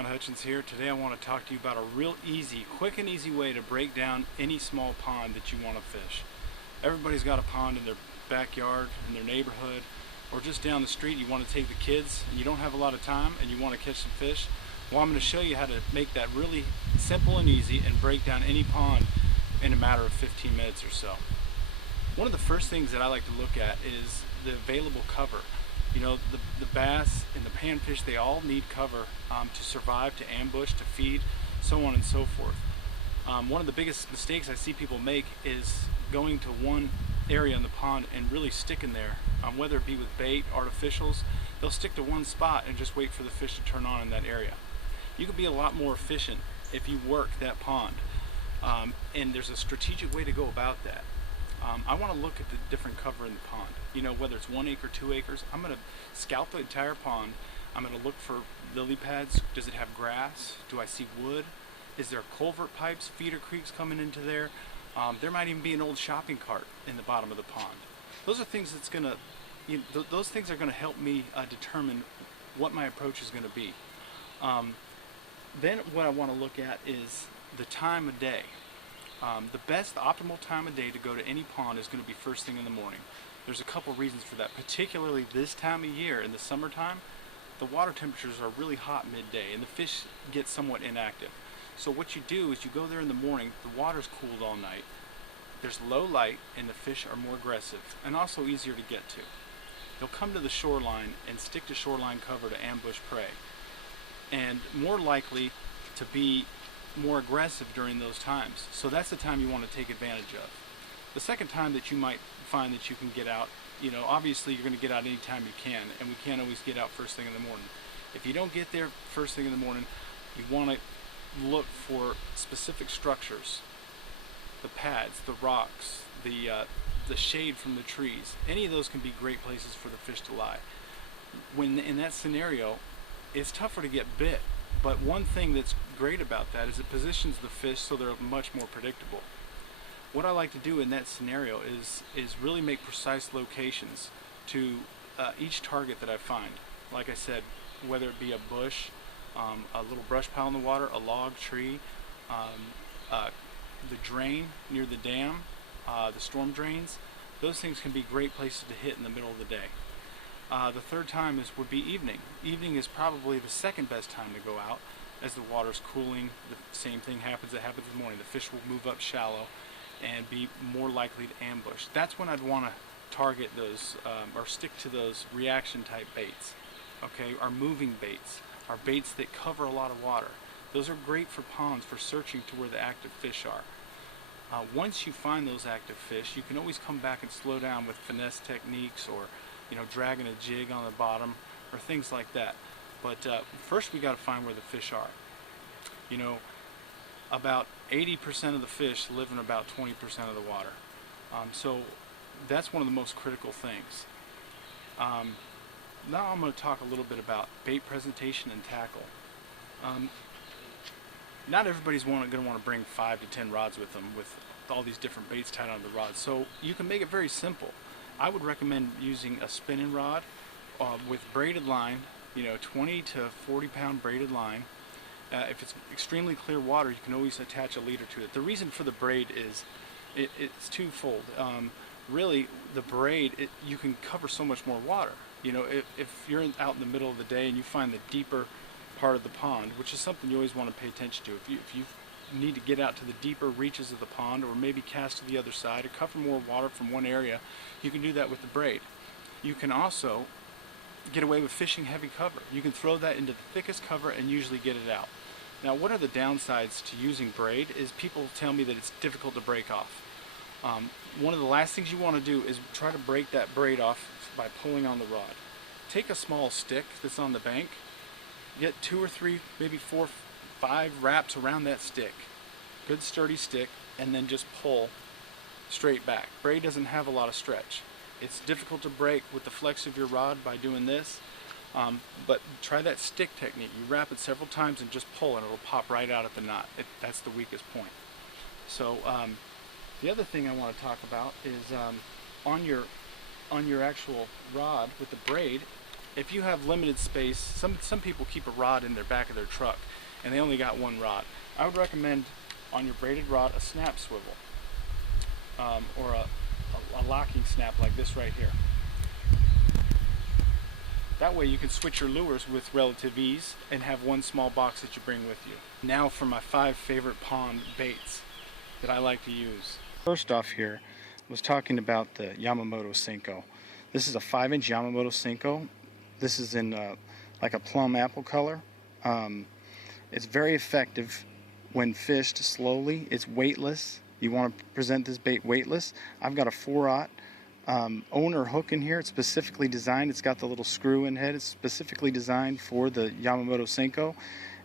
John Hutchins here. Today I want to talk to you about a real easy, quick and easy way to break down any small pond that you want to fish. Everybody's got a pond in their backyard, in their neighborhood, or just down the street. You want to take the kids and you don't have a lot of time and you want to catch some fish. Well, I'm going to show you how to make that really simple and easy and break down any pond in a matter of 15 minutes or so. One of the first things that I like to look at is the available cover. You know, the bass and the panfish, they all need cover to survive, to ambush, to feed, so on and so forth. One of the biggest mistakes I see people make is going to one area in the pond and really sticking there, whether it be with bait, artificials. They'll stick to one spot and just wait for the fish to turn on in that area. You can be a lot more efficient if you work that pond, and there's a strategic way to go about that. I want to look at the different cover in the pond. You know, whether it's 1 acre, 2 acres, I'm going to scout the entire pond. I'm going to look for lily pads. Does it have grass? Do I see wood? Is there culvert pipes, feeder creeks coming into there? There might even be an old shopping cart in the bottom of the pond. Those are things that's going to, those things are going to help me determine what my approach is going to be. Then what I want to look at is the time of day. The best optimal time of day to go to any pond is going to be first thing in the morning. There's a couple reasons for that, particularly this time of year in the summertime. The water temperatures are really hot midday and the fish get somewhat inactive. So what you do is you go there in the morning, the water's cooled all night, there's low light and the fish are more aggressive and also easier to get to. They'll come to the shoreline and stick to shoreline cover to ambush prey, and more likely to be more aggressive during those times. So that's the time you want to take advantage of. The second time that you might find that you can get out, you know, obviously you're going to get out anytime you can, and we can't always get out first thing in the morning. If you don't get there first thing in the morning, you want to look for specific structures, the pads, the rocks, the shade from the trees. Any of those can be great places for the fish to lie. When in that scenario, it's tougher to get bit, but one thing that's great about that is it positions the fish so they're much more predictable. What I like to do in that scenario is really make precise locations to each target that I find. Like I said, whether it be a bush, a little brush pile in the water, a log, tree, the drain near the dam, the storm drains, those things can be great places to hit in the middle of the day. The third time would be evening. Evening is probably the second best time to go out. As the water's cooling, the same thing happens that happens in the morning. The fish will move up shallow and be more likely to ambush. That's when I'd want to target those or stick to those reaction type baits. Okay, our moving baits, our baits that cover a lot of water. Those are great for ponds, for searching to where the active fish are. Once you find those active fish, you can always come back and slow down with finesse techniques, or dragging a jig on the bottom or things like that. But first we got to find where the fish are. You know, about 80% of the fish live in about 20% of the water. So that's one of the most critical things. Now I'm going to talk a little bit about bait presentation and tackle. Not everybody's going to want to bring 5 to 10 rods with them with all these different baits tied onto the rods. So you can make it very simple. I would recommend using a spinning rod with braided line, 20 to 40 pound braided line. If it's extremely clear water, you can always attach a leader to it. The reason for the braid is it's twofold. Really, the braid, you can cover so much more water. If you're out in the middle of the day and you find the deeper part of the pond, which is something you always want to pay attention to. If you need to get out to the deeper reaches of the pond, or maybe cast to the other side, or cover more water from one area, you can do that with the braid. You can also get away with fishing heavy cover. You can throw that into the thickest cover and usually get it out. Now, what are the downsides to using braid is people tell me that it's difficult to break off. One of the last things you want to do is try to break that braid off by pulling on the rod. Take a small stick that's on the bank, get 2 or 3, maybe 4, 5 wraps around that stick, good sturdy stick, and then just pull straight back. Braid doesn't have a lot of stretch. It's difficult to break with the flex of your rod by doing this, but try that stick technique. You wrap it several times and just pull, and it'll pop right out at the knot. That's the weakest point. So the other thing I want to talk about is on your actual rod with the braid, if you have limited space, some people keep a rod in their back of their truck and they only got one rod. I would recommend on your braided rod a snap swivel, or a locking snap like this right here. That way you can switch your lures with relative ease and have one small box that you bring with you. Now for my 5 favorite pond baits that I like to use. First off here, I was talking about the Yamamoto Senko. This is a 5-inch Yamamoto Senko. This is in like a plum apple color. It's very effective when fished slowly. It's weightless. You want to present this bait weightless. I've got a 4/0 owner hook in here. It's specifically designed. It's got the little screw in head. It's specifically designed for the Yamamoto Senko,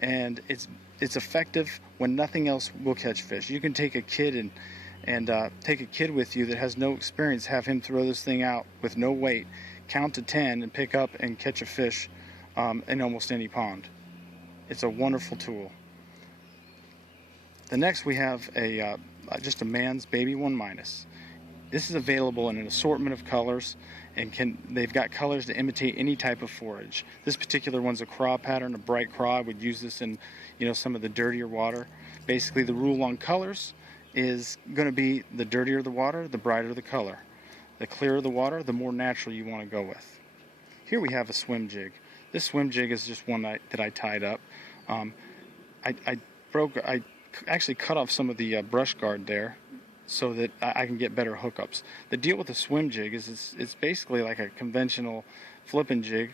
and it's effective when nothing else will catch fish. You can take a kid and take a kid with you that has no experience, have him throw this thing out with no weight, count to 10 and pick up and catch a fish in almost any pond. It's a wonderful tool. The next we have just a man's baby 1-. This is available in an assortment of colors, and they've got colors to imitate any type of forage. This particular one's a craw pattern, a bright craw. I would use this in, some of the dirtier water. Basically, the rule on colors is going to be the dirtier the water, the brighter the color. The clearer the water, the more natural you want to go with. Here we have a swim jig. This swim jig is just one that I tied up. I actually cut off some of the brush guard there so that I can get better hookups. The deal with the swim jig is it's basically like a conventional flipping jig,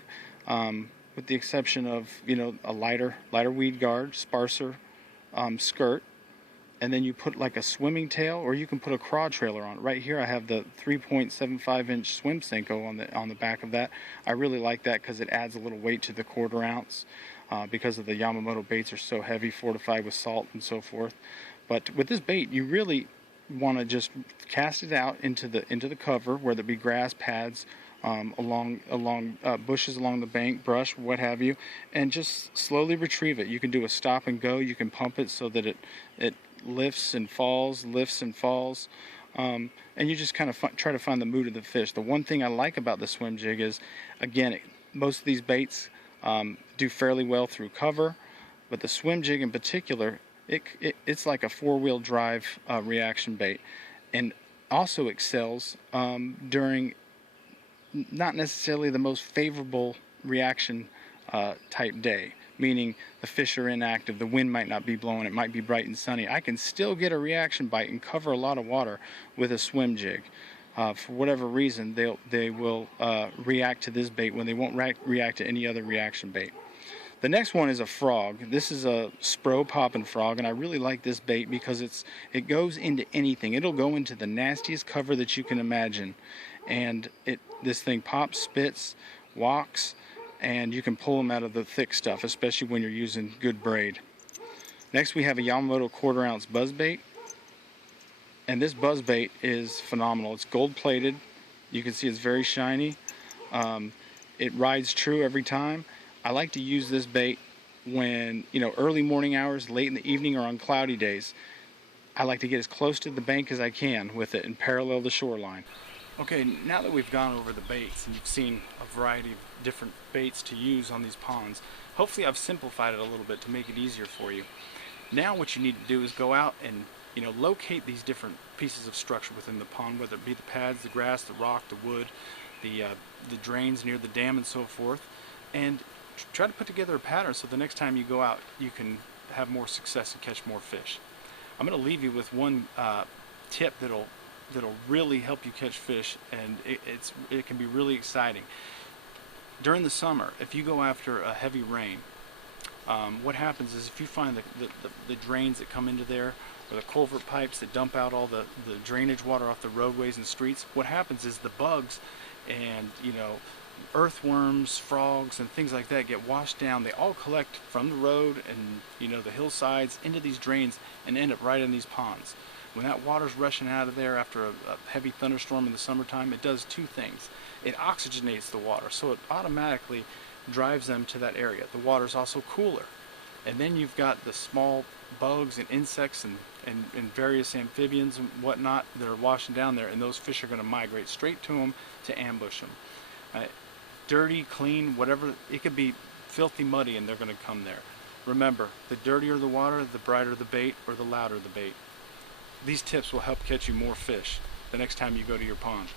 with the exception of a lighter weed guard, sparser skirt, and then you put like a swimming tail, or you can put a craw trailer on it. Right here I have the 3.75-inch swim Senko on the back of that. I really like that because it adds a little weight to the 1/4 ounce, because of the Yamamoto baits are so heavy, fortified with salt and so forth. But with this bait, you really want to just cast it out into the cover, whether it be grass pads, along bushes along the bank, brush, what have you, and just slowly retrieve it. You can do a stop and go. You can pump it so that it lifts and falls, and you just kind of try to find the mood of the fish. The one thing I like about the swim jig is, again, most of these baits do fairly well through cover, but the swim jig in particular, it's like a 4-wheel drive reaction bait, and also excels during not necessarily the most favorable reaction type day, meaning the fish are inactive, the wind might not be blowing, it might be bright and sunny. I can still get a reaction bite and cover a lot of water with a swim jig. For whatever reason, they will react to this bait when they won't react to any other reaction bait. The next one is a frog. This is a Spro poppin' frog, and I really like this bait because it goes into anything. It'll go into the nastiest cover that you can imagine, and this thing pops, spits, walks, and you can pull them out of the thick stuff, especially when you're using good braid. Next we have a Yamamoto 1/4 ounce buzz bait, and this buzz bait is phenomenal. It's gold plated. You can see it's very shiny. It rides true every time. I like to use this bait when, early morning hours, late in the evening, or on cloudy days. I like to get as close to the bank as I can with it and parallel the shoreline. Okay, now that we've gone over the baits and you've seen a variety of different baits to use on these ponds, hopefully I've simplified it a little bit to make it easier for you. Now what you need to do is go out and locate these different pieces of structure within the pond, whether it be the pads, the grass, the rock, the wood, the drains near the dam and so forth, and try to put together a pattern so the next time you go out you can have more success and catch more fish. I'm going to leave you with one tip that'll really help you catch fish, and it can be really exciting. During the summer, if you go after a heavy rain, what happens is if you find the drains that come into there, or the culvert pipes that dump out all the drainage water off the roadways and streets, what happens is the bugs and earthworms, frogs, and things like that get washed down. They all collect from the road and the hillsides into these drains and end up right in these ponds. When that water's rushing out of there after a heavy thunderstorm in the summertime, it does two things. It oxygenates the water, so it automatically drives them to that area. The water's also cooler, and then you've got the small bugs and insects and various amphibians and whatnot that are washing down there, and those fish are going to migrate straight to them to ambush them. dirty, clean, whatever. It could be filthy muddy and they're going to come there. Remember, the dirtier the water, the brighter the bait, or the louder the bait. These tips will help catch you more fish the next time you go to your pond.